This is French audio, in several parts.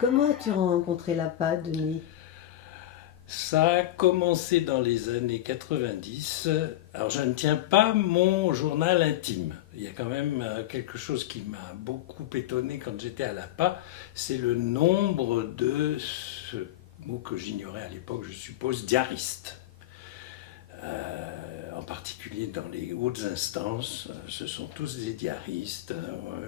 Comment as-tu rencontré l'appât, Denis? Ça a commencé dans les années 90. Alors je ne tiens pas mon journal intime. Il y a quand même quelque chose qui m'a beaucoup étonné quand j'étais à l'APA, c'est le nombre de ce mot que j'ignorais à l'époque, je suppose, diaristes. En particulier dans les hautes instances, ce sont tous des diaristes.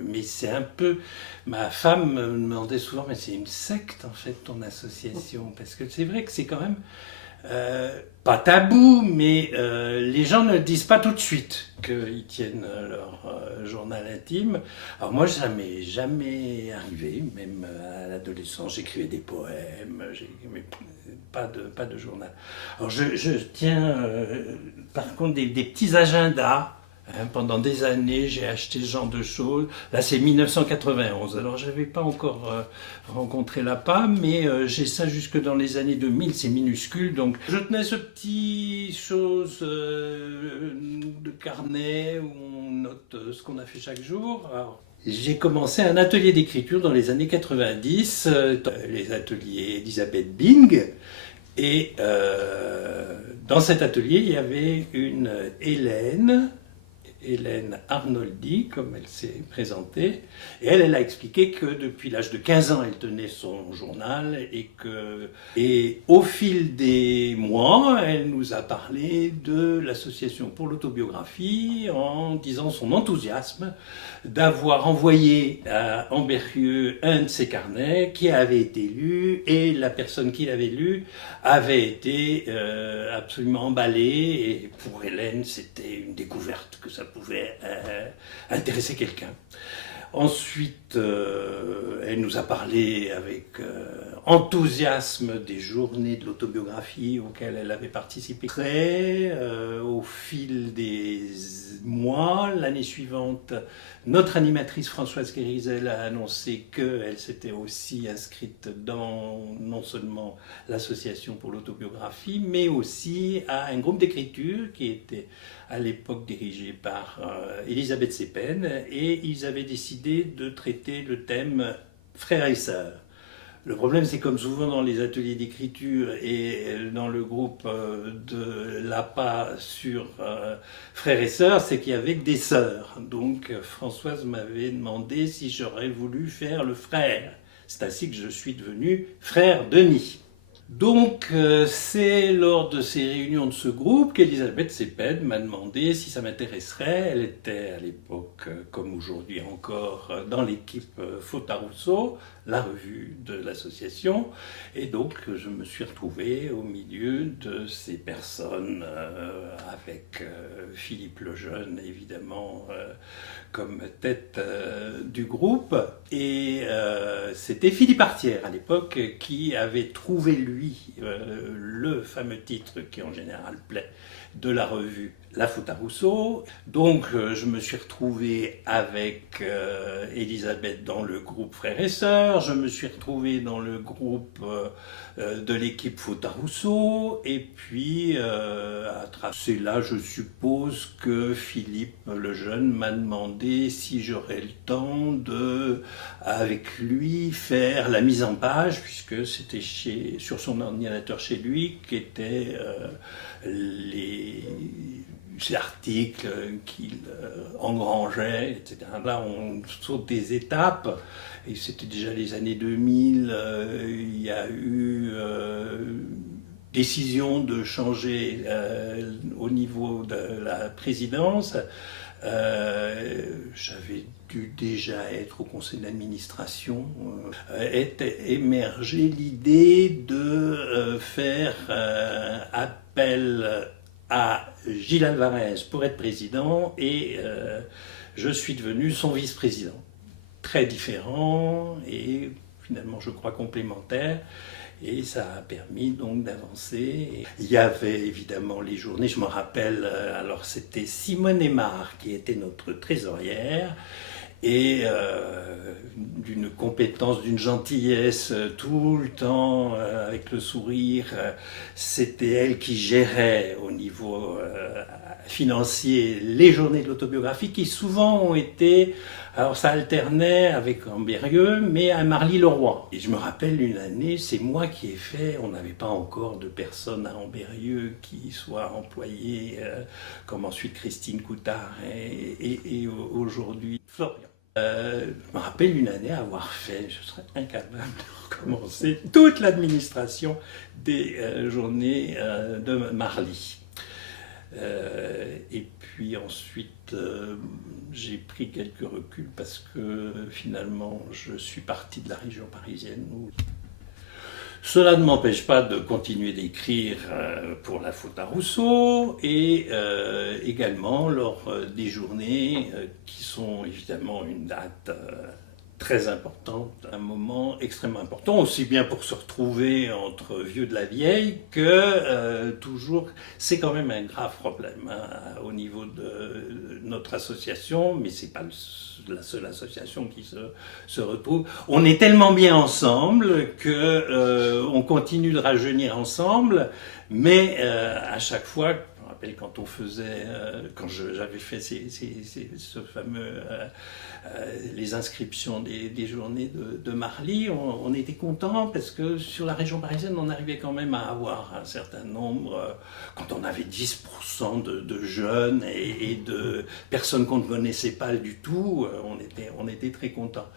Mais c'est un peu... Ma femme me demandait souvent, mais c'est une secte en fait ton association, parce que c'est vrai que c'est quand même pas tabou, mais les gens ne le disent pas tout de suite qu'ils tiennent leur journal intime. Alors moi, ça m'est jamais arrivé, même à l'adolescence, j'écrivais des poèmes, mais pas de journal. Alors je tiens par contre des petits agendas. Hein, pendant des années, j'ai acheté ce genre de choses. Là, c'est 1991. Alors, je n'avais pas encore rencontré l'APA, mais j'ai ça jusque dans les années 2000. C'est minuscule. Donc, je tenais ce petit chose de carnet où on note ce qu'on a fait chaque jour. Alors, j'ai commencé un atelier d'écriture dans les années 90, les ateliers Elisabeth Bing. Et dans cet atelier, il y avait une Hélène Arnoldi, comme elle s'est présentée. Et elle a expliqué que depuis l'âge de 15 ans, elle tenait son journal et au fil des mois, elle nous a parlé de l'association pour l'autobiographie en disant son enthousiasme d'avoir envoyé à Amberieu un de ses carnets qui avait été lu et la personne qui l'avait lu avait été absolument emballée et pour Hélène, c'était une découverte que ça pouvait intéresser quelqu'un. Ensuite, elle nous a parlé avec enthousiasme des journées de l'autobiographie auxquelles elle avait participé. Au fil des mois, l'année suivante, notre animatrice Françoise Guérizel a annoncé qu'elle s'était aussi inscrite dans non seulement l'association pour l'autobiographie, mais aussi à un groupe d'écriture qui était à l'époque dirigé par Elisabeth Sepen, et ils avaient décidé de traiter le thème frères et sœurs. Le problème, c'est comme souvent dans les ateliers d'écriture et dans le groupe de l'APA sur frères et sœurs, c'est qu'il y avait que des sœurs. Donc Françoise m'avait demandé si j'aurais voulu faire le frère. C'est ainsi que je suis devenu frère Denis. Donc, c'est lors de ces réunions de ce groupe qu'Elisabeth Sepen m'a demandé si ça m'intéresserait. Elle était à l'époque, comme aujourd'hui encore, dans l'équipe Faute à Rousseau, la revue de l'association. Et donc, je me suis retrouvé au milieu de ces personnes, avec Philippe Lejeune, évidemment, comme tête du groupe. Et c'était Philippe Artière, à l'époque, qui avait trouvé, lui, le fameux titre qui, en général, plaît de la revue La Faute à Rousseau. Donc, je me suis retrouvé avec Elisabeth dans le groupe Frères et Sœurs. Je me suis retrouvé dans le groupe de l'équipe Faute à Rousseau. Et puis, c'est là, je suppose, que Philippe Lejeune m'a demandé si j'aurais le temps de, avec lui, faire la mise en page, puisque c'était sur son ordinateur chez lui qu'étaient les articles qu'il engrangeait, etc. Là, on saute des étapes, et c'était déjà les années 2000, il y a eu décision de changer au niveau de la présidence. J'avais dû déjà être au conseil d'administration, était émergée l'idée de faire appel à Gilles Alvarez pour être président, et je suis devenu son vice-président. Très différent et finalement, je crois, complémentaire. Et ça a permis donc d'avancer. Il y avait évidemment les journées, je me rappelle, alors c'était Simone Aymar qui était notre trésorière. et d'une compétence, d'une gentillesse tout le temps, avec le sourire. C'était elle qui gérait au niveau financier les journées de l'autobiographie qui souvent ont été, alors ça alternait avec Ambérieux, mais à Marly-le-Roi. Et je me rappelle une année, c'est moi qui ai fait, on n'avait pas encore de personne à Ambérieux qui soit employée, comme ensuite Christine Coutard et aujourd'hui Florian. Je me rappelle une année avoir fait, je serais incapable de recommencer, toute l'administration des journées de Marly. Et puis ensuite, j'ai pris quelques reculs parce que finalement, je suis parti de la région parisienne. Cela ne m'empêche pas de continuer d'écrire pour la faute à Rousseau et également lors des journées qui sont évidemment une date très importante, un moment extrêmement important, aussi bien pour se retrouver entre vieux de la vieille que toujours, c'est quand même un grave problème hein, au niveau de notre association, mais c'est pas la seule association qui se retrouve. On est tellement bien ensemble que on continue de rajeunir ensemble, mais à chaque fois, je me rappelle quand on faisait, quand j'avais fait ce fameux les inscriptions des journées de Marly, on était content parce que sur la région parisienne, on arrivait quand même à avoir un certain nombre, quand on avait 10% de jeunes et de personnes qu'on ne connaissait pas du tout, on était très contents.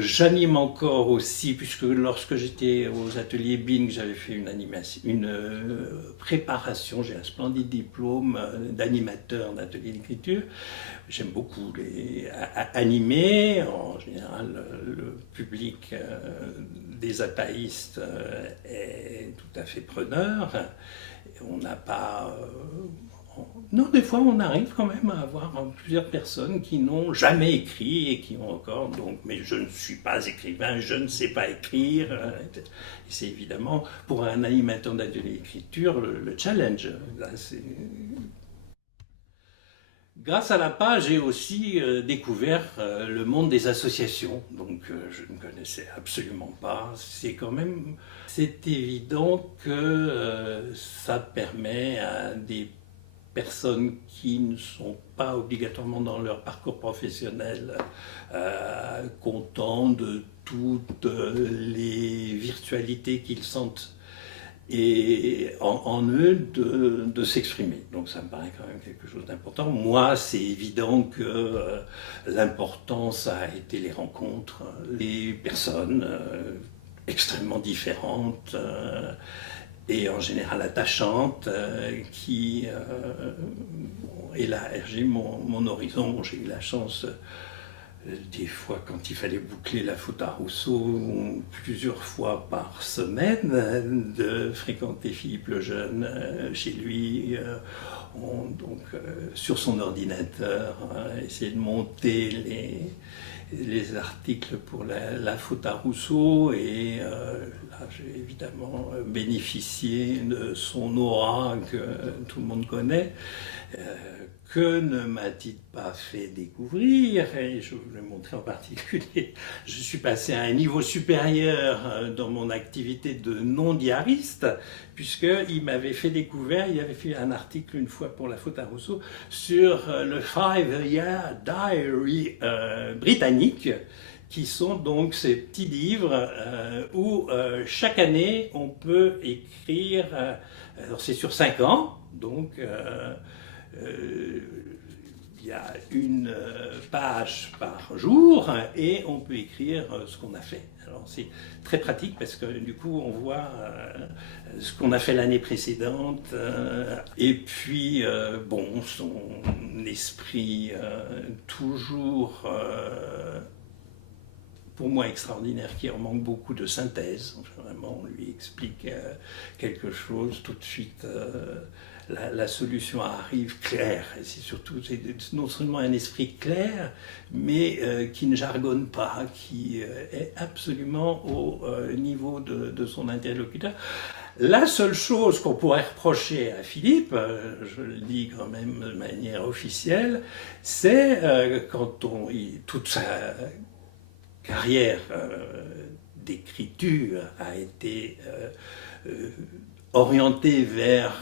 J'anime encore aussi, puisque lorsque j'étais aux ateliers Bing, j'avais fait une préparation, j'ai un splendide diplôme d'animateur d'atelier d'écriture. J'aime beaucoup animer. En général, le public des apaïstes est tout à fait preneur. On n'a pas... Non, des fois, on arrive quand même à avoir plusieurs personnes qui n'ont jamais écrit et qui ont encore... Donc, mais je ne suis pas écrivain, je ne sais pas écrire. Et c'est évidemment, pour un animateur d'atelier d'écriture, le challenge. Là, c'est... Grâce à la page, j'ai aussi découvert le monde des associations, donc je ne connaissais absolument pas. C'est évident que ça permet à des personnes qui ne sont pas obligatoirement dans leur parcours professionnel contents de toutes les virtualités qu'ils sentent et en eux de s'exprimer. Donc ça me paraît quand même quelque chose d'important. Moi, c'est évident que l'important, ça a été les rencontres, les personnes extrêmement différentes et en général attachantes qui élargissent mon horizon. Bon, j'ai eu la chance des fois, quand il fallait boucler la faute à Rousseau, plusieurs fois par semaine, de fréquenter Philippe Lejeune chez lui, sur son ordinateur, essayer de monter les articles pour la faute à Rousseau, et là j'ai évidemment bénéficié de son aura que tout le monde connaît. Que ne m'a-t-il pas fait découvrir? Et je vais montrer en particulier, je suis passé à un niveau supérieur dans mon activité de non-diariste, puisqu'il m'avait fait découvrir, il avait fait un article une fois pour la faute à Rousseau, sur le 5-year diary britannique, qui sont donc ces petits livres où chaque année on peut écrire, alors c'est sur 5 ans, donc il y a une page par jour et on peut écrire ce qu'on a fait. Alors c'est très pratique parce que du coup on voit ce qu'on a fait l'année précédente et puis bon, son esprit toujours pour moi extraordinaire, qui en manque beaucoup de synthèse. Vraiment, on lui explique quelque chose, tout de suite la solution arrive claire. Et c'est surtout, c'est non seulement un esprit clair, mais qui ne jargonne pas, qui est absolument au niveau de son interlocuteur. La seule chose qu'on pourrait reprocher à Philippe, je le dis quand même de manière officielle, c'est toute sa carrière d'écriture a été orientée vers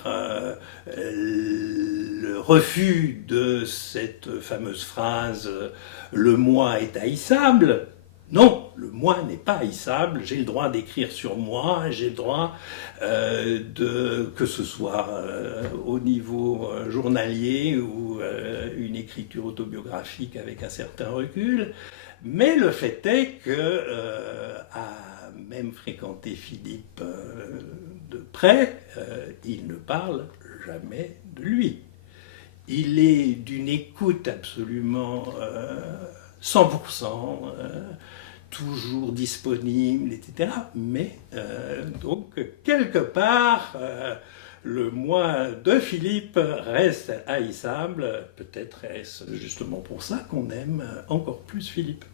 le refus de cette fameuse phrase « le moi est haïssable ». Non, le moi n'est pas haïssable, j'ai le droit d'écrire sur moi, j'ai le droit que ce soit au niveau journalier ou une écriture autobiographique avec un certain recul, mais le fait est que, à même fréquenter Philippe de près, il ne parle jamais de lui. Il est d'une écoute absolument 100%, toujours disponible, etc. Mais donc, quelque part, le moi de Philippe reste haïssable. Peut-être est-ce justement pour ça qu'on aime encore plus Philippe.